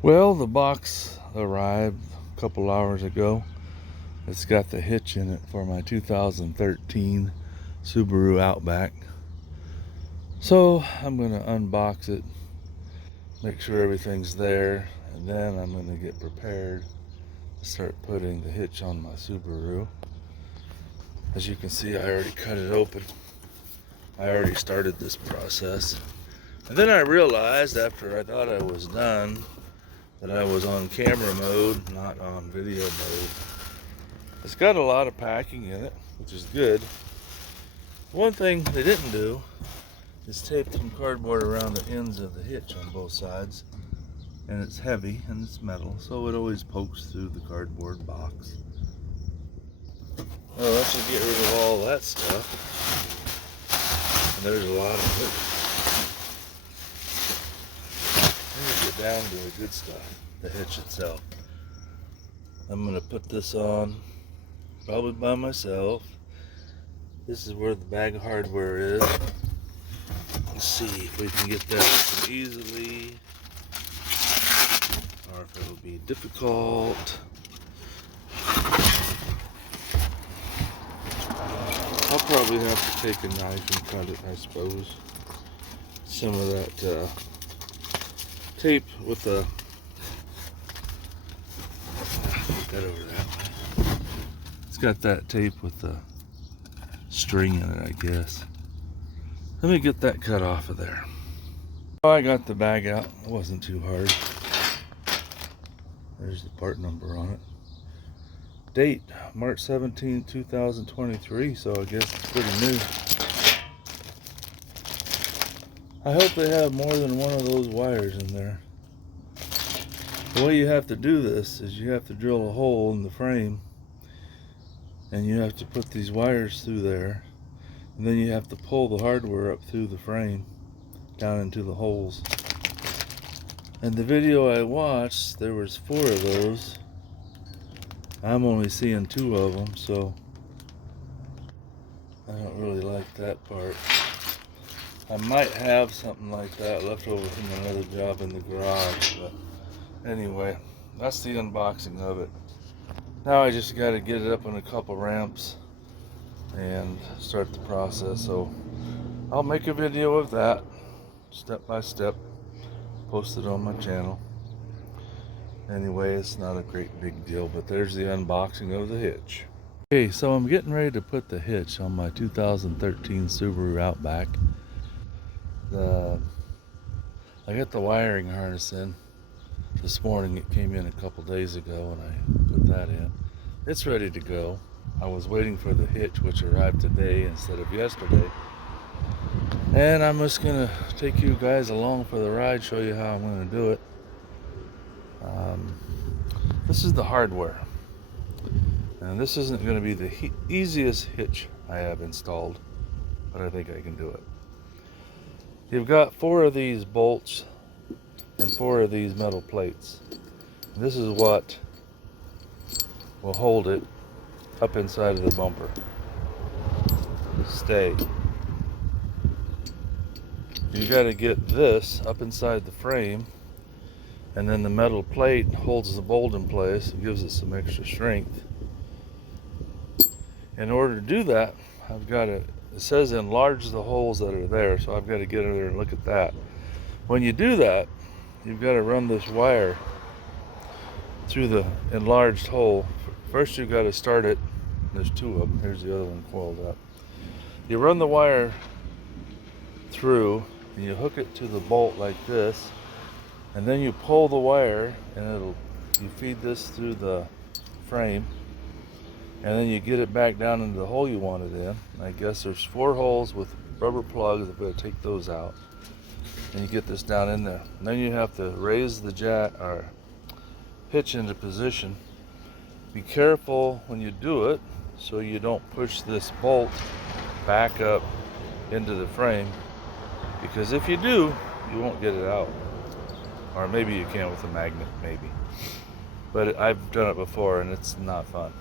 Well, the box arrived a couple hours ago. It's got the hitch in it for my 2013 Subaru Outback. So I'm going to unbox it, make sure everything's there, and then I'm going to get prepared to start putting the hitch on my Subaru. As you can see, I already cut it open. I already started this process. And then I realized after I thought I was done that I was on camera mode, not on video mode. It's got a lot of packing in it, which is good. One thing they didn't do is tape some cardboard around the ends of the hitch on both sides. And it's heavy and it's metal, so it always pokes through the cardboard box. Well, once you get rid of all that stuff, and there's a lot of it, then you get down to the good stuff, the hitch itself. I'm going to put this on probably by myself. This is where the bag of hardware is. Let's see if we can get that open easily, or if it'll be difficult. I'll probably have to take a knife and cut it, I suppose. Some of that tape with the... Put that over that way. It's got that tape with the string in it, I guess. Let me get that cut off of there. Oh, I got the bag out. It wasn't too hard. There's the part number on it. Date, March 17, 2023, so I guess it's pretty new. I hope they have more than one of those wires in there. The way you have to do this is you have to drill a hole in the frame, and you have to put these wires through there, and then you have to pull the hardware up through the frame down into the holes. And the video I watched, there was 4 of those. I'm only seeing 2 of them, so I don't really like that part. I might have something like that left over from another job in the garage, but anyway, that's the unboxing of it. Now I just got to get it up on a couple ramps and start the process. So I'll make a video of that, step by step, post it on my channel. Anyway, it's not a great big deal, but there's the unboxing of the hitch. Okay, so I'm getting ready to put the hitch on my 2013 Subaru Outback. I got the wiring harness in this morning. It came in a couple days ago and I put that in. It's ready to go. I was waiting for the hitch, which arrived today instead of yesterday. And I'm just gonna take you guys along for the ride, show you how I'm gonna do it. This is the hardware, and this isn't going to be the easiest hitch I have installed, but I think I can do it. You've got 4 of these bolts and 4 of these metal plates. This is what will hold it up inside of the bumper. Stay. You got to get this up inside the frame, and then the metal plate holds the bolt in place and gives it some extra strength. In order to do that, I've got to, it says enlarge the holes that are there, so I've got to get in there and look at that. When you do that, you've got to run this wire through the enlarged hole. First you've got to start it. There's 2 of them. Here's the other one coiled up. You run the wire through and you hook it to the bolt like this, and then you pull the wire and you feed this through the frame, and then you get it back down into the hole you want it in. I guess there's 4 holes with rubber plugs. I've got to take those out, and you get this down in there. And then you have to raise the jack or hitch into position. Be careful when you do it so you don't push this bolt back up into the frame, because if you do, you won't get it out. Or maybe you can with a magnet, maybe. But I've done it before and it's not fun.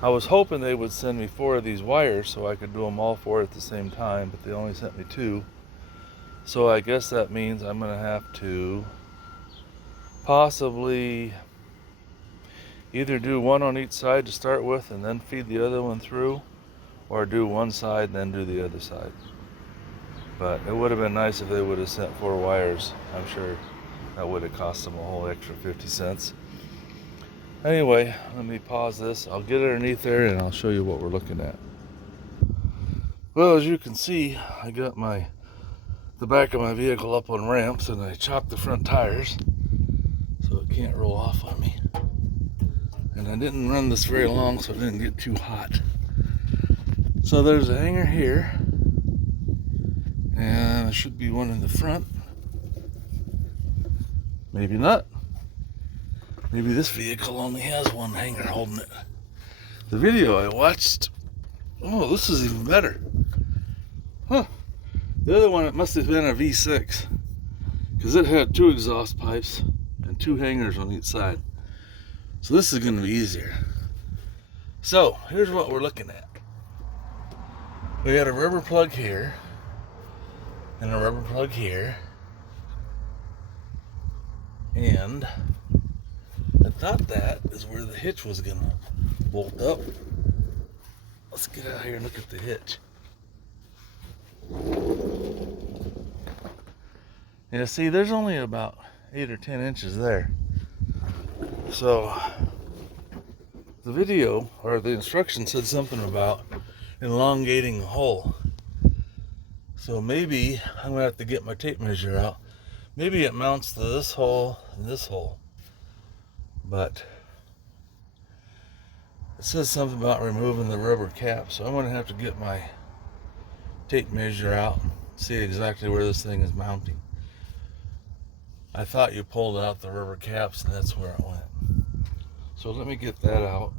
I was hoping they would send me 4 of these wires so I could do them all 4 at the same time, but they only sent me 2. So I guess that means I'm gonna have to possibly either do one on each side to start with and then feed the other one through, or do one side and then do the other side. But it would have been nice if they would have sent 4 wires. I'm sure that would have cost them a whole extra 50 cents. Anyway, let me pause this. I'll get underneath there and I'll show you what we're looking at. Well, as you can see, I got the back of my vehicle up on ramps, and I chopped the front tires so it can't roll off on me. And I didn't run this very long so it didn't get too hot. So there's a hanger here, and there should be one in the front. Maybe not. Maybe this vehicle only has one hanger holding it. The video I watched, oh, this is even better. Huh. The other one, it must have been a V6, because it had 2 exhaust pipes and 2 hangers on each side. So this is going to be easier. So here's what we're looking at. We got a rubber plug here and a rubber plug here, and I thought that is where the hitch was going to bolt up. Let's get out here and look at the hitch. Yeah, see, there's only about 8 or 10 inches there. So the video or the instruction said something about elongating the hole. So maybe I'm gonna have to get my tape measure out. Maybe it mounts to this hole and this hole. But it says something about removing the rubber cap, so I'm gonna have to get my tape measure out, see exactly where this thing is mounting. I thought you pulled out the rubber caps and that's where it went. So let me get that out.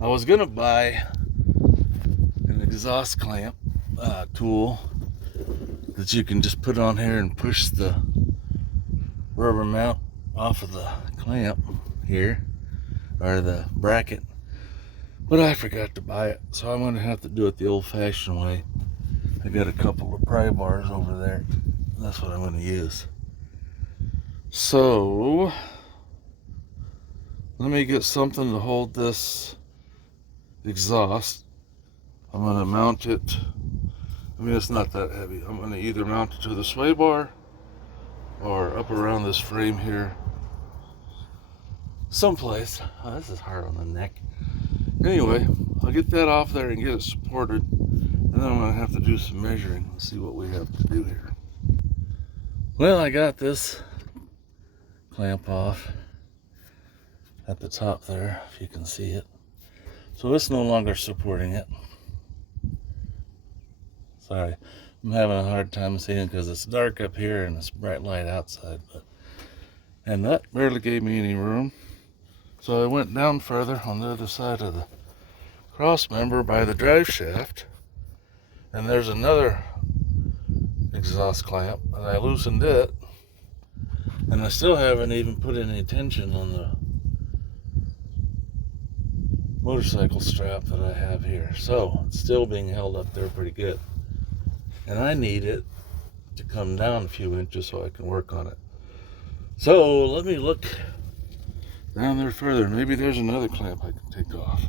I was gonna buy an exhaust clamp tool that you can just put on here and push the rubber mount off of the clamp here, or the bracket, but I forgot to buy it, so I'm gonna have to do it the old-fashioned way. I got a couple of pry bars over there, and that's what I'm gonna use. So let me get something to hold this exhaust. I'm gonna mount it. I mean, it's not that heavy. I'm gonna either mount it to the sway bar or up around this frame here someplace. Oh, this is hard on the neck. Anyway, I'll get that off there and get it supported, and then I'm gonna have to do some measuring. Let's see what we have to do here. Well, I got this clamp off at the top there, if you can see it. So it's no longer supporting it. Sorry, I'm having a hard time seeing because it's dark up here and it's bright light outside. And that barely gave me any room. So I went down further on the other side of the cross member by the drive shaft, and there's another exhaust clamp, and I loosened it, and I still haven't even put any tension on the motorcycle strap that I have here. So it's still being held up there pretty good, and I need it to come down a few inches so I can work on it. So let me look down there further. Maybe there's another clamp I can take off.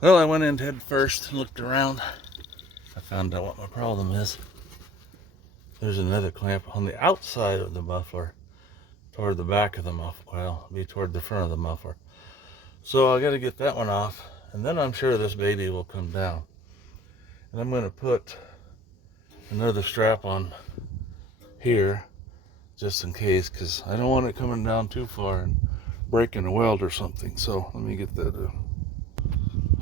Well, I went in head first and looked around. I found out what my problem is. There's another clamp on the outside of the muffler, toward the back of the muffler. Well, it'll be toward the front of the muffler. So I got to get that one off, and then I'm sure this baby will come down. And I'm going to put another strap on here, just in case, because I don't want it coming down too far and breaking a weld or something. So let me get that done.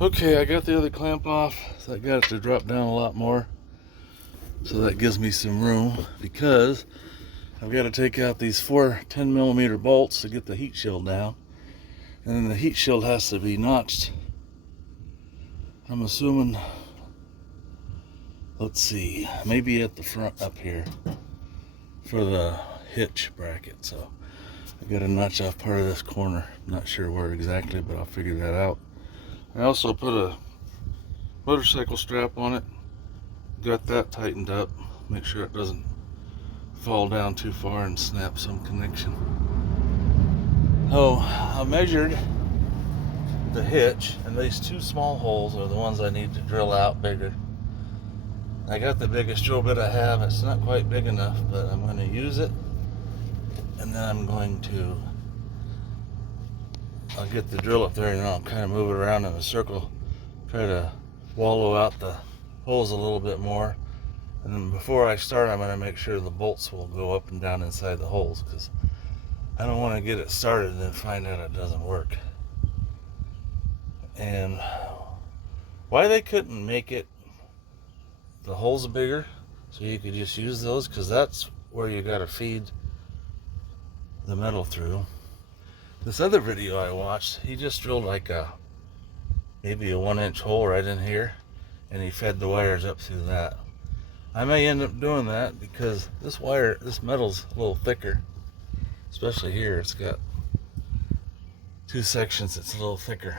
Okay, I got the other clamp off, so I got it to drop down a lot more. So that gives me some room, because I've got to take out these 4 10mm bolts to get the heat shield down. And then the heat shield has to be notched. I'm assuming, let's see, maybe at the front up here for the hitch bracket. So I got to notch off part of this corner. I'm not sure where exactly, but I'll figure that out. I also put a motorcycle strap on it. Got that tightened up. Make sure it doesn't fall down too far and snap some connection. So I measured the hitch, and these two small holes are the ones I need to drill out bigger. I got the biggest drill bit I have. It's not quite big enough, but I'm going to use it, and then I'll get the drill up there, and I'll kind of move it around in a circle, try to wallow out the holes a little bit more. And then before I start, I'm going to make sure the bolts will go up and down inside the holes, because I don't want to get it started and then find out it doesn't work. And why they couldn't make it the holes bigger so you could just use those, because that's where you got to feed the metal through. This other video I watched, he just drilled like maybe a 1-inch hole right in here, and he fed the wires up through that. I may end up doing that because this metal's a little thicker, especially here. It's got two sections that's a little thicker,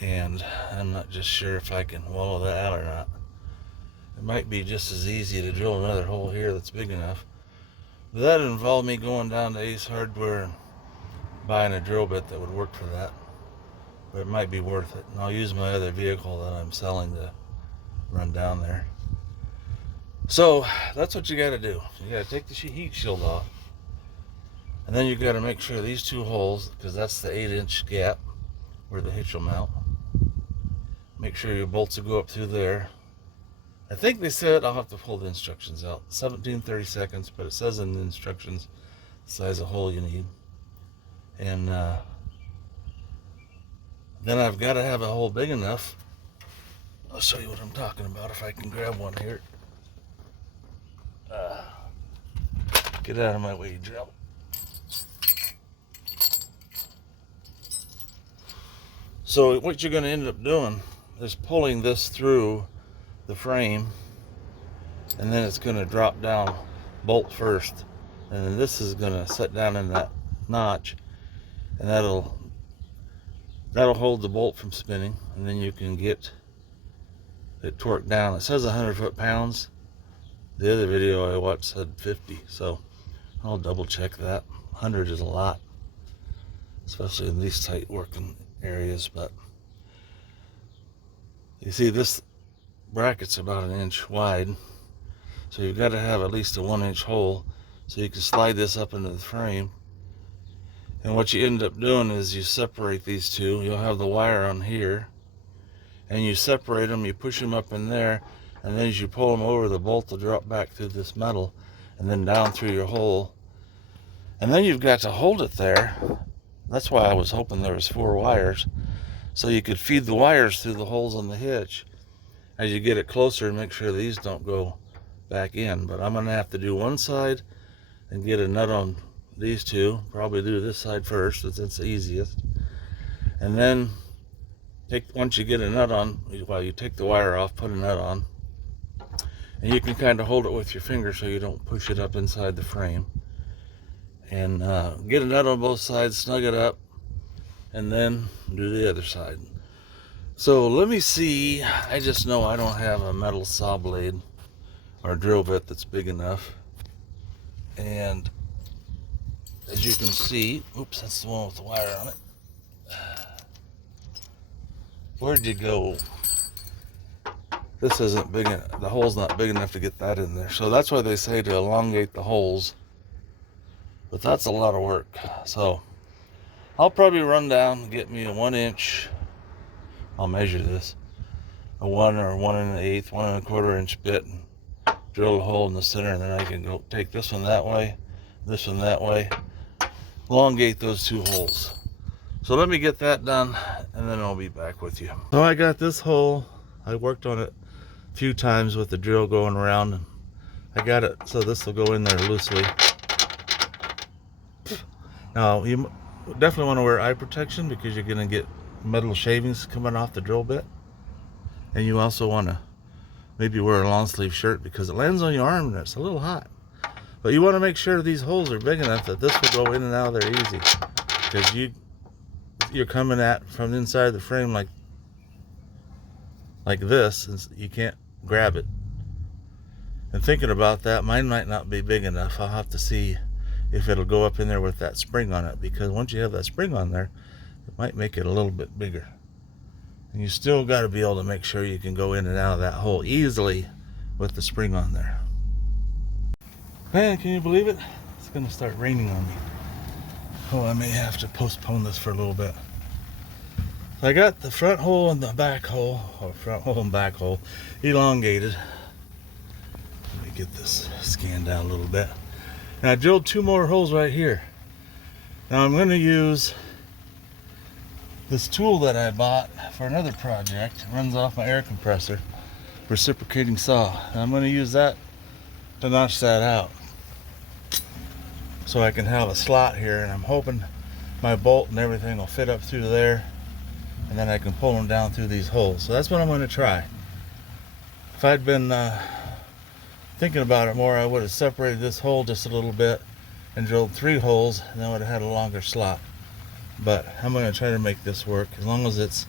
and I'm not just sure if I can wallow that out or not. It might be just as easy to drill another hole here that's big enough, but that involved me going down to Ace Hardware and buying a drill bit that would work for that. But it might be worth it, and I'll use my other vehicle that I'm selling to run down there. So that's what you got to do. You got to take the heat shield off, and then you got to make sure these two holes, because that's the 8-inch gap where the hitch will mount, make sure your bolts will go up through there. I think they said, I'll have to pull the instructions out, 17/32, but it says in the instructions the size of hole you need. And then I've got to have a hole big enough. I'll show you what I'm talking about if I can grab one here. Get out of my way, drill. So what you're going to end up doing is pulling this through the frame, and then it's going to drop down bolt first, and then this is going to set down in that notch, and that'll hold the bolt from spinning, and then you can get it torqued down. It says 100 foot-pounds. The other video I watched said 50, so I'll double check that. 100 is a lot, especially in these tight working areas. But you see, this bracket's about 1 inch wide, so you've got to have at least a 1-inch hole so you can slide this up into the frame. And what you end up doing is you separate these two. You'll have the wire on here, and you separate them, you push them up in there, and then as you pull them over, the bolt will drop back through this metal and then down through your hole. And then you've got to hold it there. That's why I was hoping there was 4 wires, so you could feed the wires through the holes on the hitch as you get it closer and make sure these don't go back in. But I'm going to have to do one side and get a nut on these two. Probably do this side first, since it's the easiest. And then once you get a nut on, well, you take the wire off, put a nut on, and you can kind of hold it with your finger so you don't push it up inside the frame. And get a nut on both sides, snug it up, and then do the other side. So let me see. I just know I don't have a metal saw blade or drill bit that's big enough. And as you can see, oops, that's the one with the wire on it. Where'd you go? This isn't big enough. The hole's not big enough to get that in there. So that's why they say to elongate the holes. But that's a lot of work. So I'll probably run down and get me a 1-inch. I'll measure this. A 1 or 1 1/8, 1 1/4 inch bit. And drill a hole in the center, and then I can go take this one that way, this one that way. Elongate those 2 holes. So let me get that done, and then I'll be back with you. So I got this hole. I worked on it a few times with the drill going around, and I got it so this will go in there loosely. Now you definitely want to wear eye protection because you're going to get metal shavings coming off the drill bit, and you also want to maybe wear a long sleeve shirt because it lands on your arm and it's a little hot. But you want to make sure these holes are big enough that this will go in and out of there easy, because you're coming at from inside the frame like this, and you can't grab it. And thinking about that, mine might not be big enough. I'll have to see if it'll go up in there with that spring on it, because once you have that spring on there, it might make it a little bit bigger. And you still got to be able to make sure you can go in and out of that hole easily with the spring on there. Man, can you believe it? It's going to start raining on me. Oh, I may have to postpone this for a little bit. So I got the front hole and the back hole, or front hole and back hole, elongated. Let me get this scanned down a little bit. And I drilled 2 more holes right here. Now I'm going to use this tool that I bought for another project. It runs off my air compressor, reciprocating saw. And I'm going to use that to notch that out, so I can have a slot here, and I'm hoping my bolt and everything will fit up through there, and then I can pull them down through these holes. So that's what I'm going to try. If I'd been thinking about it more, I would have separated this hole just a little bit and drilled 3 holes, and then I would have had a longer slot. But I'm going to try to make this work, as long as it's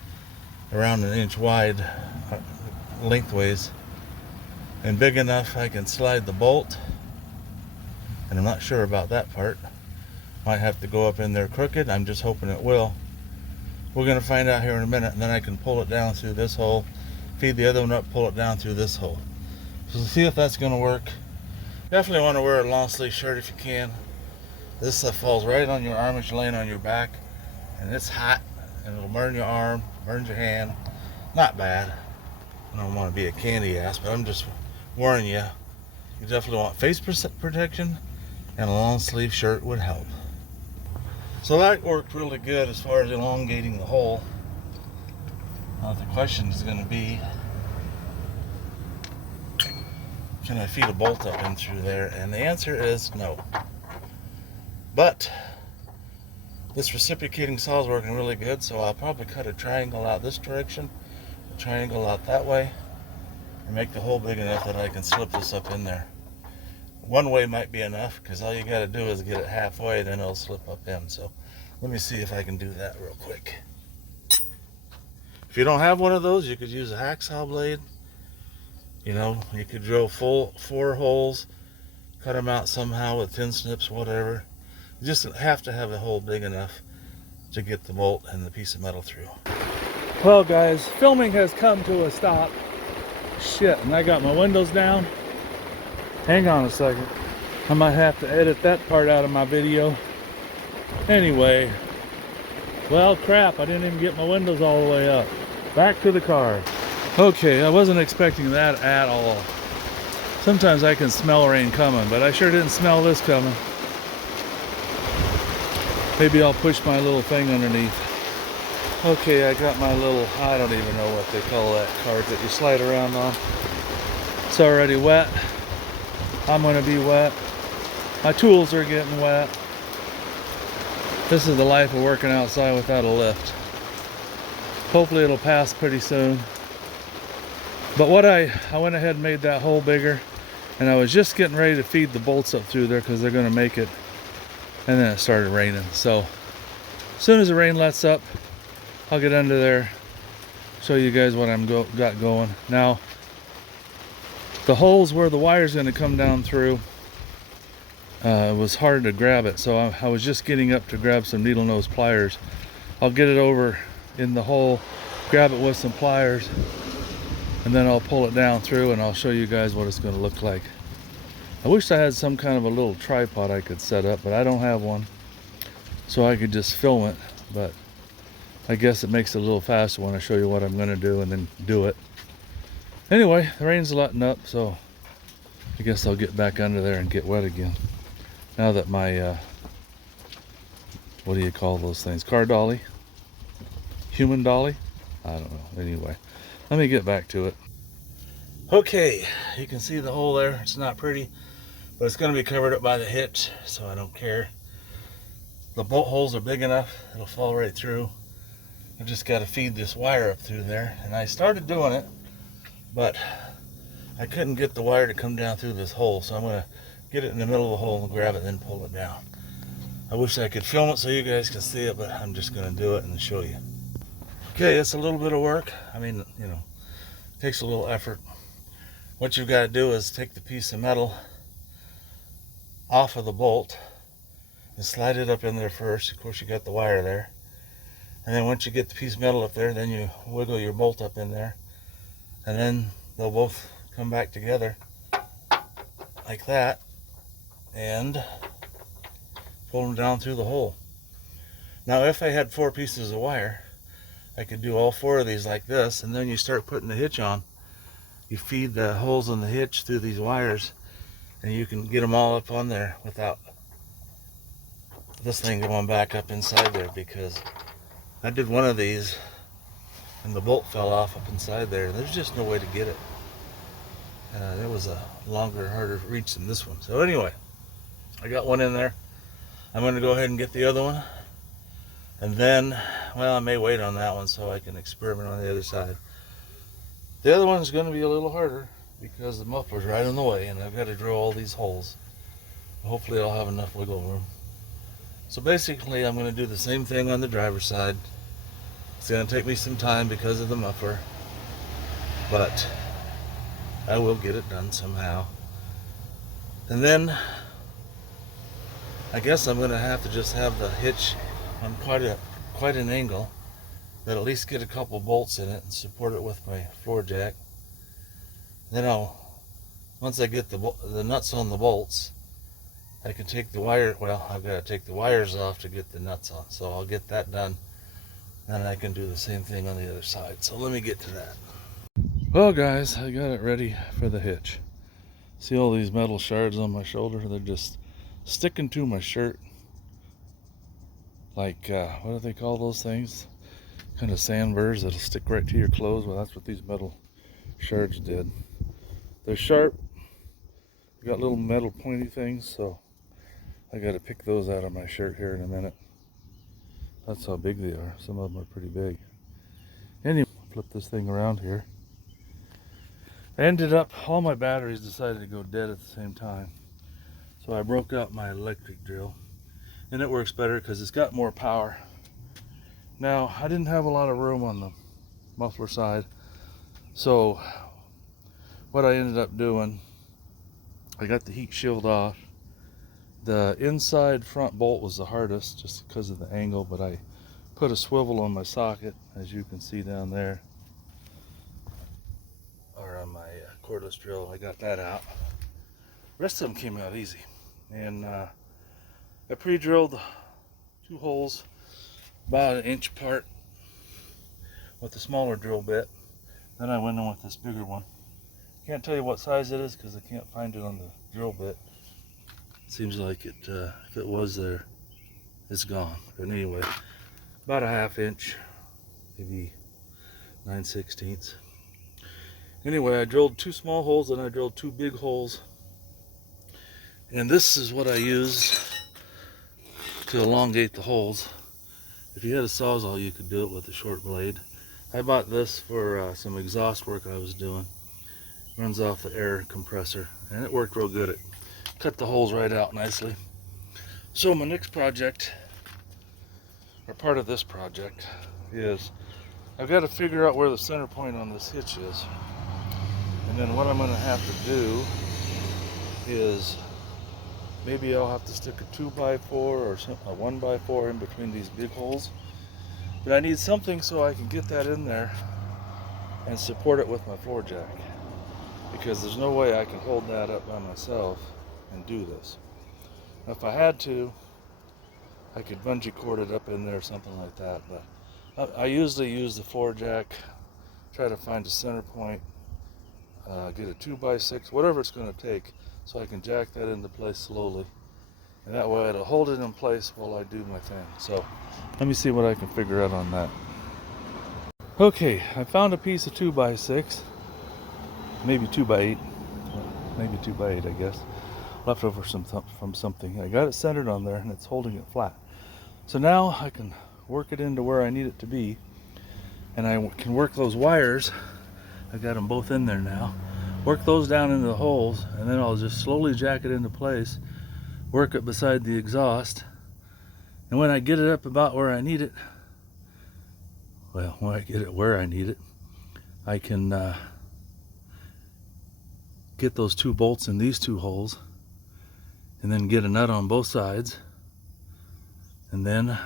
around 1 inch wide lengthways and big enough I can slide the bolt. And I'm not sure about that part. Might have to go up in there crooked. I'm just hoping it will. We're going to find out here in a minute, and then I can pull it down through this hole, feed the other one up, pull it down through this hole. So we'll see if that's going to work. Definitely want to wear a long sleeve shirt if you can. This stuff falls right on your arm as you're laying on your back, and it's hot, and it'll burn your arm, burns your hand. Not bad. I don't want to be a candy ass, but I'm just warning you. You definitely want face protection, and a long sleeve shirt would help. So that worked really good as far as elongating the hole. Now the question is going to be, can I feed a bolt up in through there? And the answer is no. But this reciprocating saw is working really good, so I'll probably cut a triangle out this direction, a triangle out that way, and make the hole big enough that I can slip this up in there. One way might be enough, because all you got to do is get it halfway, then it'll slip up in. So let me see if I can do that real quick. If you don't have one of those, you could use a hacksaw blade. You know, you could drill full 4 holes, cut them out somehow with tin snips, whatever. You just have to have a hole big enough to get the bolt and the piece of metal through. Well guys, filming has come to a stop. Shit, and I got my windows down. Hang on a second. I might have to edit that part out of my video. Anyway, well crap, I didn't even get my windows all the way up. Back to the car. Okay, I wasn't expecting that at all. Sometimes I can smell rain coming, but I sure didn't smell this coming. Maybe I'll push my little thing underneath. Okay, I got my little, I don't even know what they call that cart that you slide around on. It's already wet. I'm going to be wet. My tools are getting wet. This is the life of working outside without a lift. Hopefully it'll pass pretty soon. But what I went ahead and made that hole bigger, and I was just getting ready to feed the bolts up through there because they're going to make it, and then it started raining. So as soon as the rain lets up, I'll get under there, show you guys what I'm got going. Now, the holes where the wire's going to come down through, it was hard to grab it, so I was just getting up to grab some needle nose pliers. I'll get it over in the hole, grab it with some pliers, and then I'll pull it down through, and I'll show you guys what it's going to look like. I wish I had some kind of a little tripod I could set up, but I don't have one, so I could just film it. But I guess it makes it a little faster when I show you what I'm going to do and then do it. Anyway, the rain's letting up, so I guess I'll get back under there and get wet again. Now that my, what do you call those things? Car dolly? Human dolly? I don't know. Anyway, let me get back to it. Okay, you can see the hole there. It's not pretty, but it's going to be covered up by the hitch, so I don't care. The bolt holes are big enough, it'll fall right through. I just got to feed this wire up through there, and I started doing it, but I couldn't get the wire to come down through this hole, so I'm going to get it in the middle of the hole and grab it and then pull it down. I wish I could film it so you guys can see it, but I'm just going to do it and show you. Okay, it's a little bit of work. I mean, you know, it takes a little effort. what you've got to do is take the piece of metal off of the bolt and slide it up in there first. Of course, you got the wire there. And then once you get the piece of metal up there, then you wiggle your bolt up in there. And then they'll both come back together like that and pull them down through the hole. Now, if I had 4 pieces of wire, I could do all 4 of these like this, and then you start putting the hitch on. You feed the holes in the hitch through these wires, and you can get them all up on there without this thing going back up inside there, because I did one of these and the bolt fell off up inside there. There's just no way to get it. It was a longer, harder reach than this one. So anyway, I got one in there. I'm going to go ahead and get the other one. And then, well, I may wait on that one so I can experiment on the other side. The other one's going to be a little harder because the muffler's right in the way and I've got to drill all these holes. Hopefully I'll have enough wiggle room. So basically I'm going to do the same thing on the driver's side. It's going to take me some time because of the muffler, but I will get it done somehow. And then I guess I'm going to have to just have the hitch on quite an angle, but at least get a couple bolts in it and support it with my floor jack. Then once I get the nuts on the bolts, I can take the wire, well, I've got to take the wires off to get the nuts on, so I'll get that done. And I can do the same thing on the other side. So let me get to that. Well guys, I got it ready for the hitch. See all these metal shards on my shoulder? They're just sticking to my shirt. Like, what do they call those things? Kind of sandburrs that'll stick right to your clothes. Well, that's what these metal shards did. They're sharp. They got little metal pointy things, so I got to pick those out of my shirt here in a minute. That's how big they are. Some of them are pretty big. Anyway, flip this thing around here. I ended up, all my batteries decided to go dead at the same time. So I broke out my electric drill. And it works better because it's got more power. Now, I didn't have a lot of room on the muffler side. So what I ended up doing, I got the heat shield off. The inside front bolt was the hardest just because of the angle, but I put a swivel on my socket, as you can see down there, or on my cordless drill. I got that out. The rest of them came out easy. And I pre-drilled 2 holes about 1 inch apart with a smaller drill bit. Then I went in with this bigger one. Can't tell you what size it is because I can't find it on the drill bit. Seems like it, if it was there, it's gone. But anyway, about a 1/2 inch, maybe 9/16. Anyway, I drilled 2 small holes and I drilled 2 big holes. And this is what I use to elongate the holes. If you had a Sawzall, you could do it with a short blade. I bought this for some exhaust work I was doing. Runs off the air compressor, and it worked real good. It cut the holes right out nicely. So my next project, or part of this project, is I've got to figure out where the center point on this hitch is. And then what I'm going to have to do is maybe I'll have to stick a 2x4 or a 1x4 in between these big holes. But I need something so I can get that in there and support it with my floor jack, because there's no way I can hold that up by myself and do this. Now, if I had to, I could bungee cord it up in there or something like that, but I usually use the floor jack, try to find a center point, get a 2x6, whatever it's going to take, so I can jack that into place slowly, and that way it'll hold it in place while I do my thing. So let me see what I can figure out on that. Okay, I found a piece of 2x6, maybe 2x8, maybe 2x8 I guess, left over from something. I got it centered on there and it's holding it flat. So now I can work it into where I need it to be, and I can work those wires. I've got them both in there now. Work those down into the holes, and then I'll just slowly jack it into place, work it beside the exhaust, and when I get it up about where I need it, well, when I get it where I need it, I can get those 2 bolts in these 2 holes, and then get a nut on both sides, and then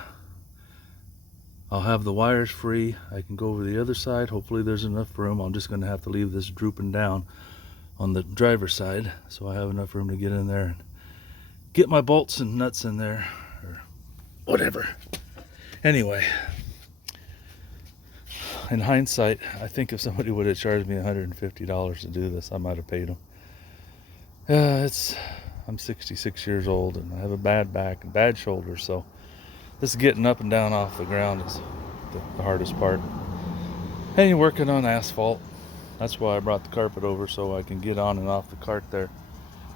I'll have the wires free. I can go over the other side. Hopefully there's enough room. I'm just going to have to leave this drooping down on the driver's side so I have enough room to get in there and get my bolts and nuts in there, or whatever. Anyway, in hindsight, I think if somebody would have charged me $150 to do this, I might have paid them. I'm 66 years old and I have a bad back and bad shoulders, so this getting up and down off the ground is the hardest part. And you're working on asphalt. That's why I brought the carpet over, so I can get on and off the cart there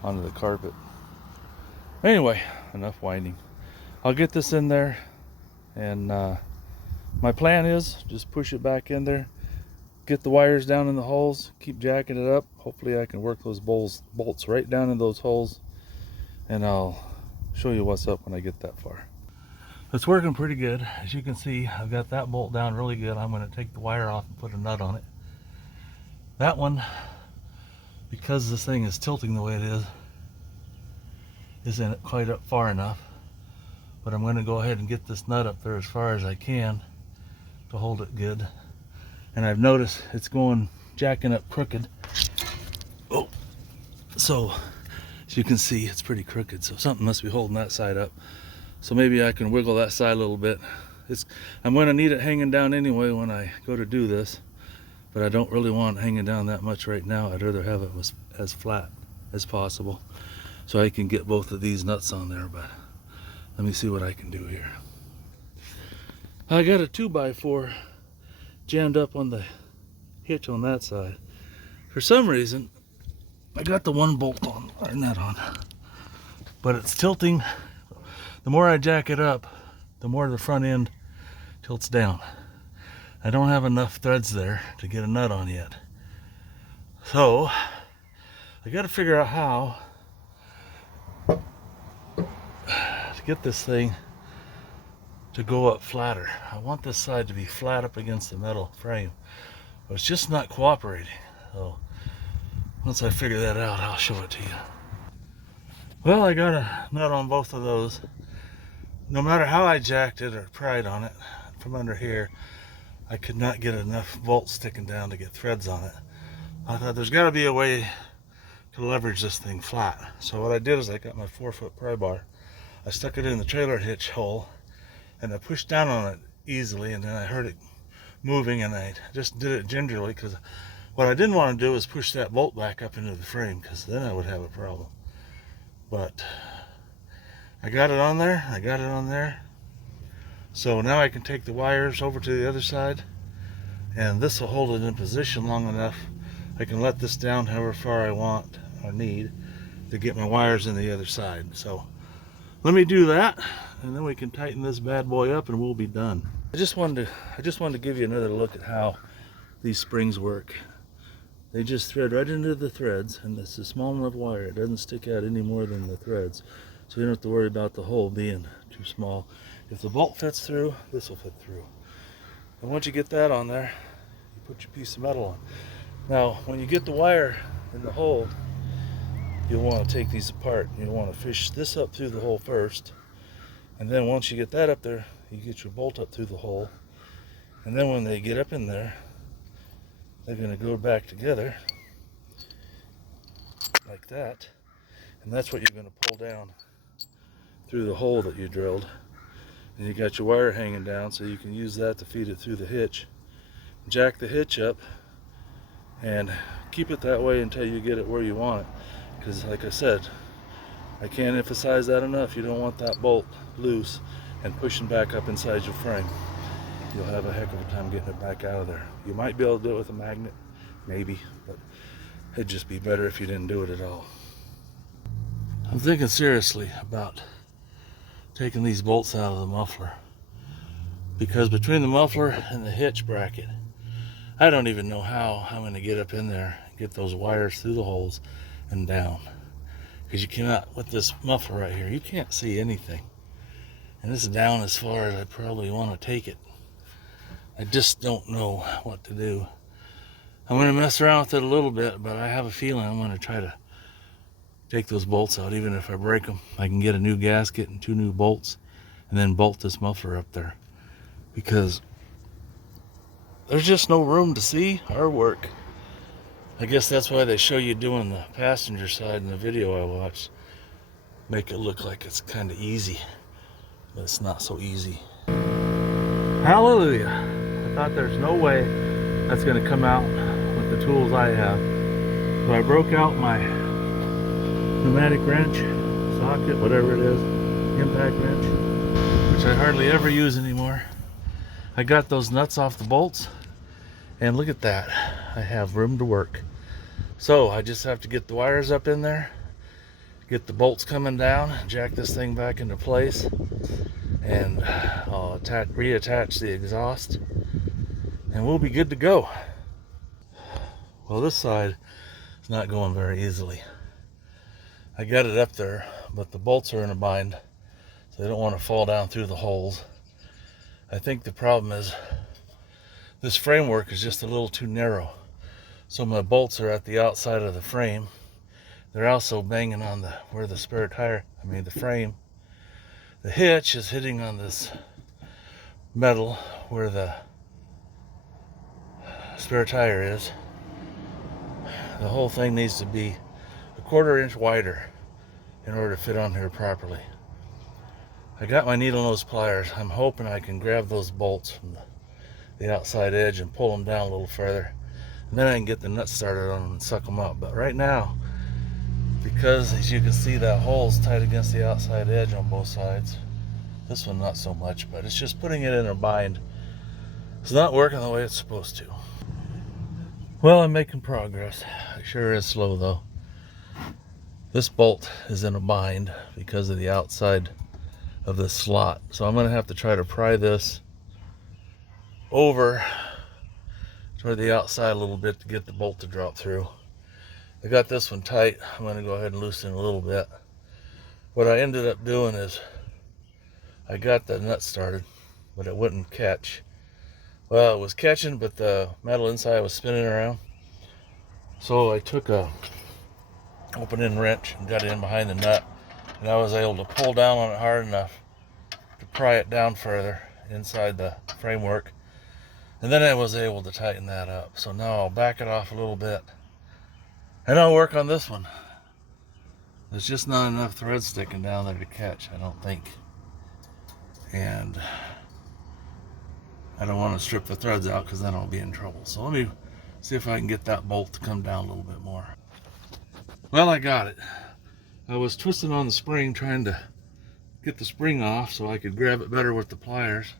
onto the carpet. Anyway, enough whining. I'll get this in there, and my plan is just push it back in there, get the wires down in the holes, keep jacking it up. Hopefully I can work those bolts right down in those holes, and I'll show you what's up when I get that far. It's working pretty good. As you can see, I've got that bolt down really good. I'm going to take the wire off and put a nut on it. That one, because this thing is tilting the way it is, isn't quite up far enough, but I'm going to go ahead and get this nut up there as far as I can to hold it good. And I've noticed it's going jacking up crooked. Oh, so as you can see, it's pretty crooked, so something must be holding that side up. So maybe I can wiggle that side a little bit. I'm going to need it hanging down anyway when I go to do this, but I don't really want it hanging down that much right now. I'd rather have it as flat as possible so I can get both of these nuts on there. But let me see what I can do here. I got a 2x4 jammed up on the hitch on that side. For some reason, I got the 1 bolt on, or nut on, but it's tilting. The more I jack it up, the more the front end tilts down. I don't have enough threads there to get a nut on yet. So I got to figure out how to get this thing to go up flatter. I want this side to be flat up against the metal frame, but it's just not cooperating. So once I figure that out, I'll show it to you. Well, I got a nut on both of those. No matter how I jacked it or pried on it from under here, I could not get enough bolts sticking down to get threads on it. I thought there's got to be a way to leverage this thing flat. So what I did is I got my 4-foot pry bar, I stuck it in the trailer hitch hole, and I pushed down on it easily, and then I heard it moving, and I just did it gingerly, because what I didn't want to do was push that bolt back up into the frame, because then I would have a problem. But I got it on there, I got it on there. So now I can take the wires over to the other side, and this will hold it in position long enough. I can let this down however far I want or need to get my wires in the other side. So let me do that, and then we can tighten this bad boy up and we'll be done. I just wanted to give you another look at how these springs work. They just thread right into the threads, and it's a small enough wire. It doesn't stick out any more than the threads. So you don't have to worry about the hole being too small. If the bolt fits through, this will fit through. And once you get that on there, you put your piece of metal on. Now, when you get the wire in the hole, you'll want to take these apart. You'll want to fish this up through the hole first. And then once you get that up there, you get your bolt up through the hole. And then when they get up in there, they're going to go back together like that. And that's what you're going to pull down through the hole that you drilled. And you got your wire hanging down, so you can use that to feed it through the hitch. Jack the hitch up and keep it that way until you get it where you want it. Because like I said, I can't emphasize that enough. You don't want that bolt loose and pushing back up inside your frame. You'll have a heck of a time getting it back out of there. You might be able to do it with a magnet, maybe, but it'd just be better if you didn't do it at all. I'm thinking seriously about taking these bolts out of the muffler, because between the muffler and the hitch bracket, I don't even know how I'm going to get up in there and get those wires through the holes and down. Because you cannot, with this muffler right here, you can't see anything. And this is down as far as I probably want to take it. I just don't know what to do. I'm going to mess around with it a little bit, but I have a feeling I'm going to try to take those bolts out. Even if I break them, I can get a new gasket and 2 new bolts and then bolt this muffler up there, because there's just no room to see our work. I guess that's why they show you doing the passenger side in the video I watched. Make it look like it's kind of easy, but it's not so easy. Hallelujah. I thought there's no way that's going to come out with the tools I have. So I broke out my pneumatic wrench, socket, whatever it is, impact wrench, which I hardly ever use anymore. I got those nuts off the bolts, and look at that. I have room to work. So I just have to get the wires up in there, get the bolts coming down, jack this thing back into place, and I'll reattach the exhaust, and we'll be good to go. Well, this side is not going very easily. I got it up there, but the bolts are in a bind, so they don't want to fall down through the holes. I think the problem is this framework is just a little too narrow. So my bolts are at the outside of the frame. They're also banging on where the spare tire, the frame. The hitch is hitting on this metal where the spare tire is. The whole thing needs to be a 1/4 inch wider in order to fit on here properly. I got my needle nose pliers. I'm hoping I can grab those bolts from the outside edge and pull them down a little further. And then I can get the nuts started on them and suck them up. But right now, because as you can see, that hole's tight against the outside edge on both sides. This one not so much, but it's just putting it in a bind. It's not working the way it's supposed to. Well, I'm making progress. It sure is slow though. This bolt is in a bind because of the outside of this slot. So I'm going to have to try to pry this over toward the outside a little bit to get the bolt to drop through. I got this one tight. I'm going to go ahead and loosen it a little bit. What I ended up doing is I got the nut started, but it wouldn't catch. Well, it was catching, but the metal inside was spinning around. So I took a open-end wrench and got it in behind the nut, and I was able to pull down on it hard enough to pry it down further inside the framework. And then I was able to tighten that up. So now I'll back it off a little bit, and I'll work on this one. There's just not enough thread sticking down there to catch, I don't think. And I don't want to strip the threads out because then I'll be in trouble. So let me see if I can get that bolt to come down a little bit more. Well, I got it. I was twisting on the spring trying to get the spring off so I could grab it better with the pliers.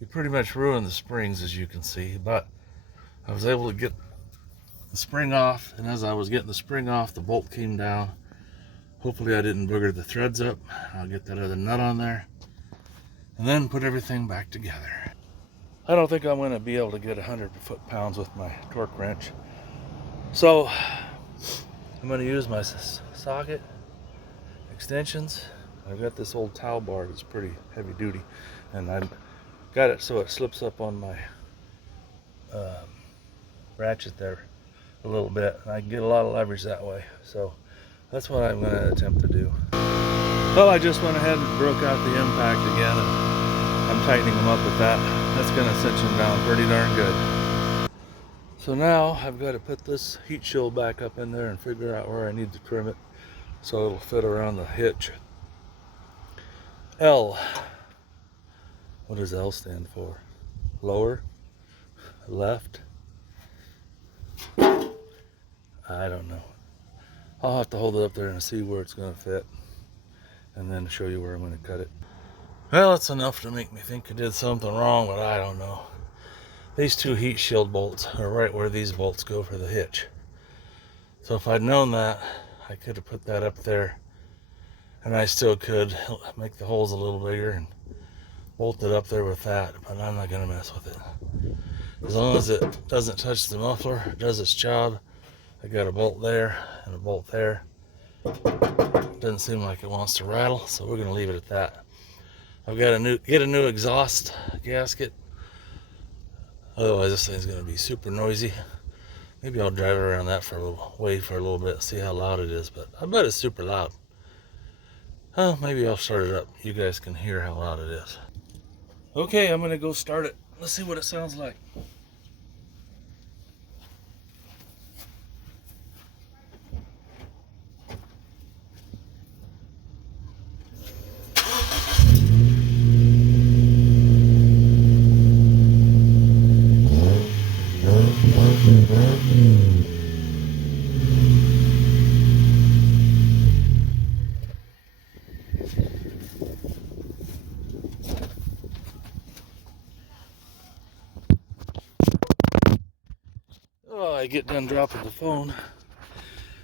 It pretty much ruined the springs, as you can see, but I was able to get the spring off, and as I was getting the spring off, the bolt came down. Hopefully I didn't booger the threads up. I'll get that other nut on there and then put everything back together. I don't think I'm going to be able to get 100 foot-pounds with my torque wrench, so I'm going to use my socket extensions. I've got this old towel bar that's pretty heavy duty, and I've got it so it slips up on my ratchet there a little bit, and I can get a lot of leverage that way. So that's what I'm going to attempt to do. Well, I just went ahead and broke out the impact again, and I'm tightening them up with that. That's going to cinch them down pretty darn good. So now I've got to put this heat shield back up in there and figure out where I need to trim it so it'll fit around the hitch. L. What does L stand for? Lower? Left? I don't know. I'll have to hold it up there and see where it's going to fit, and then show you where I'm going to cut it. Well, it's enough to make me think I did something wrong, but I don't know. These 2 heat shield bolts are right where these bolts go for the hitch. So if I'd known that, I could have put that up there, and I still could make the holes a little bigger and bolt it up there with that, but I'm not going to mess with it. As long as it doesn't touch the muffler, it does its job. I got a bolt there and a bolt there. Doesn't seem like it wants to rattle, so we're going to leave it at that. I've got to get a new exhaust gasket. Otherwise, this thing's going to be super noisy. Maybe I'll drive around that for a little, wait for a little bit, see how loud it is. But I bet it's super loud. Oh, maybe I'll start it up. You guys can hear how loud it is. Okay, I'm gonna go start it. Let's see what it sounds like. Oh, I get done dropping the phone.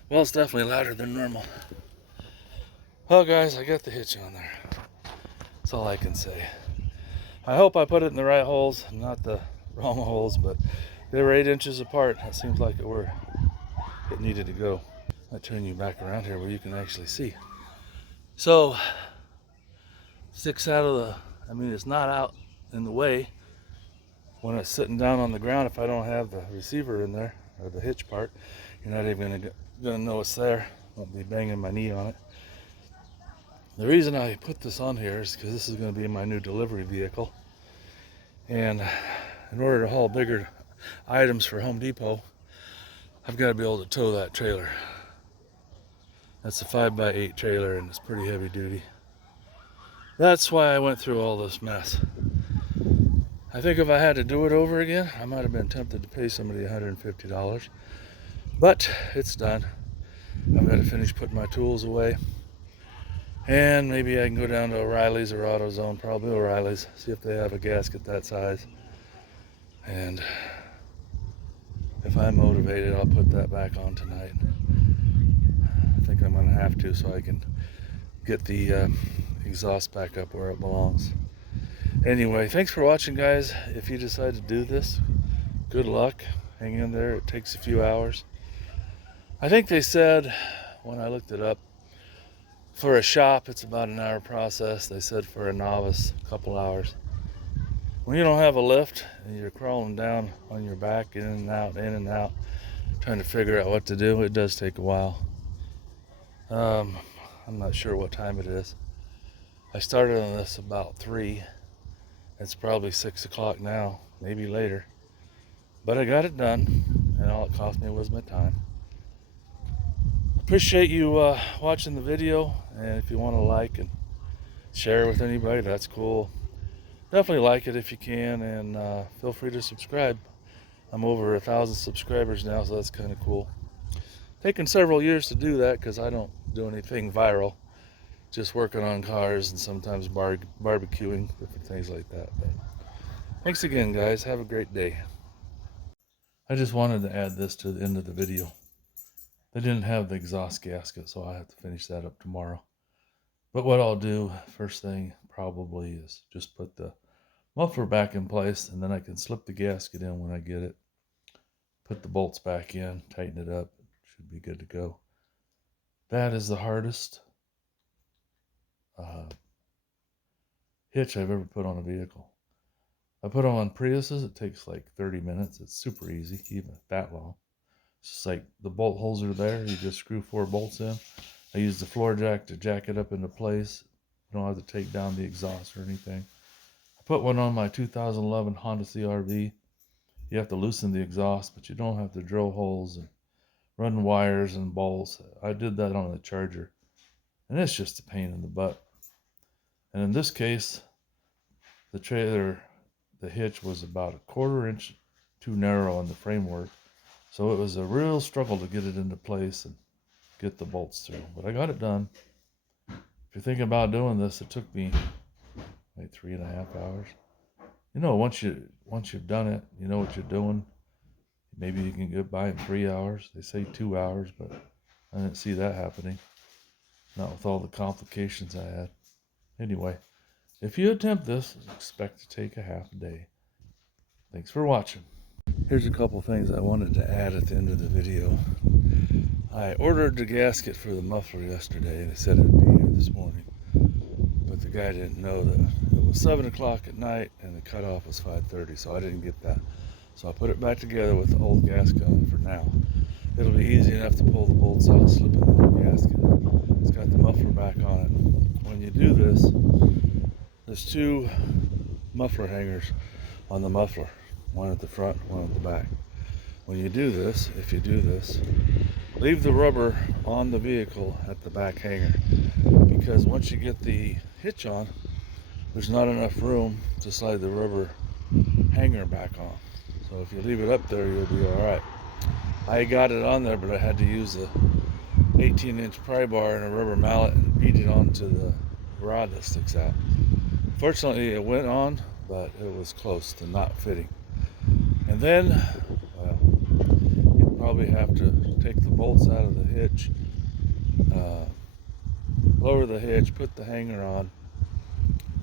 Well, it's definitely louder than normal. Well, guys, I got the hitch on there. That's all I can say. I hope I put it in the right holes, not the wrong holes, but they were 8 inches apart. That seems like it needed to go. I turn you back around here where you can actually see. So, sticks out of the, it's not out in the way when it's sitting down on the ground. If I don't have the receiver in there, or the hitch part, you're not even gonna know it's there. Won't be banging my knee on it. The reason I put this on here is because this is going to be my new delivery vehicle, and in order to haul bigger items for Home Depot, I've got to be able to tow that trailer. That's a 5x8 trailer, and it's pretty heavy duty. That's why I went through all this mess. I think if I had to do it over again, I might have been tempted to pay somebody $150, but it's done. I've got to finish putting my tools away, and maybe I can go down to O'Reilly's or AutoZone, probably O'Reilly's, see if they have a gasket that size. And if I'm motivated, I'll put that back on tonight. I think I'm gonna have to, so I can get the exhaust back up where it belongs. Anyway, thanks for watching, guys. If you decide to do this, good luck. Hang in there. It takes a few hours. I think they said, when I looked it up, for a shop it's about an hour process. They said for a novice, a couple hours. When you don't have a lift and you're crawling down on your back, in and out, trying to figure out what to do, it does take a while. I'm not sure what time it is. I started on this about 3. It's probably 6 o'clock now, maybe later. But I got it done, and all it cost me was my time. Appreciate you watching the video, and if you want to like and share with anybody, that's cool. Definitely like it if you can, and feel free to subscribe. I'm over 1,000 subscribers now, so that's kind of cool. Taken several years to do that because I don't do anything viral. Just working on cars and sometimes barbecuing, different things like that. But thanks again, guys. Have a great day. I just wanted to add this to the end of the video. They didn't have the exhaust gasket, so I have to finish that up tomorrow. But what I'll do first thing probably is just put the muffler back in place, and then I can slip the gasket in when I get it. Put the bolts back in, tighten it up. Should be good to go. That is the hardest hitch I've ever put on a vehicle. I put them on Priuses. It takes like 30 minutes. It's super easy, even that long. It's just like the bolt holes are there. You just screw 4 bolts in. I use the floor jack to jack it up into place. You don't have to take down the exhaust or anything. I put one on my 2011 Honda CR-V. You have to loosen the exhaust, but you don't have to drill holes and run wires and bolts. I did that on the Charger, and it's just a pain in the butt. And in this case, the trailer, the hitch was about a 1/4 inch too narrow on the framework, so it was a real struggle to get it into place and get the bolts through. But I got it done. If you're thinking about doing this, it took me like 3.5 hours. You know, once you've done it, you know what you're doing. Maybe you can get by in 3 hours. They say 2 hours, but I didn't see that happening. Not with all the complications I had. Anyway, if you attempt this, expect to take a half a day. Thanks for watching. Here's a couple things I wanted to add at the end of the video. I ordered the gasket for the muffler yesterday, and they said it'd be here this morning. But the guy didn't know that it was 7 o'clock at night, and the cutoff was 5:30, so I didn't get that. So I put it back together with the old gasket on it for now. It'll be easy enough to pull the bolts out, slip in the new gasket. It's got the muffler back on it. When you do this, there's two muffler hangers on the muffler. One at the front, one at the back. When you do this, if you do this, leave the rubber on the vehicle at the back hanger, because once you get the hitch on, there's not enough room to slide the rubber hanger back on. So if you leave it up there, you'll be all right. I got it on there, but I had to use a 18-inch pry bar and a rubber mallet and beat it onto the rod that sticks out. Fortunately, it went on, but it was close to not fitting. And then, well, you probably have to take the bolts out of the hitch, lower the hitch, put the hanger on,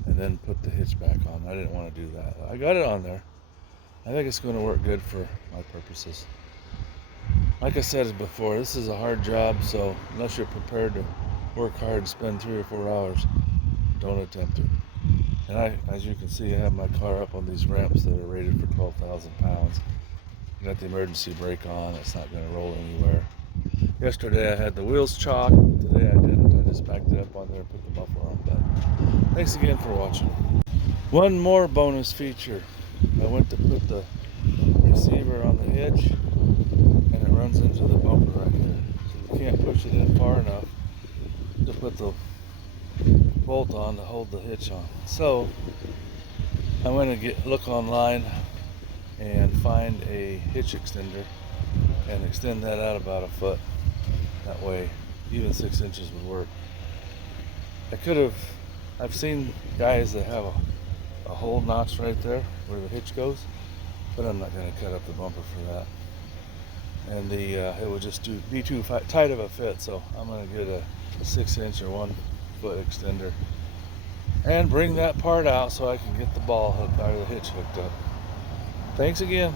and then put the hitch back on. I didn't want to do that. I got it on there. I think it's going to work good for my purposes. Like I said before, this is a hard job, so unless you're prepared to work hard and spend 3 or 4 hours, don't attempt it. And as you can see, I have my car up on these ramps that are rated for 12,000 pounds. I got the emergency brake on. It's not going to roll anywhere. Yesterday I had the wheels chalked. Today I didn't. I just backed it up on there and put the muffler on. But thanks again for watching. One more bonus feature. I went to put the receiver on the hitch, and it runs into the bumper right here. So you can't push it in far enough to put the bolt on to hold the hitch on. So I went to look online and find a hitch extender and extend that out about a foot. That way even 6 inches would work. I've seen guys that have a hole notch right there where the hitch goes, but I'm not going to cut up the bumper for that. And it would just be too tight of a fit, so I'm going to get a 6-inch or 1 foot extender and bring that part out so I can get the ball hook out of the hitch hooked up. Thanks again.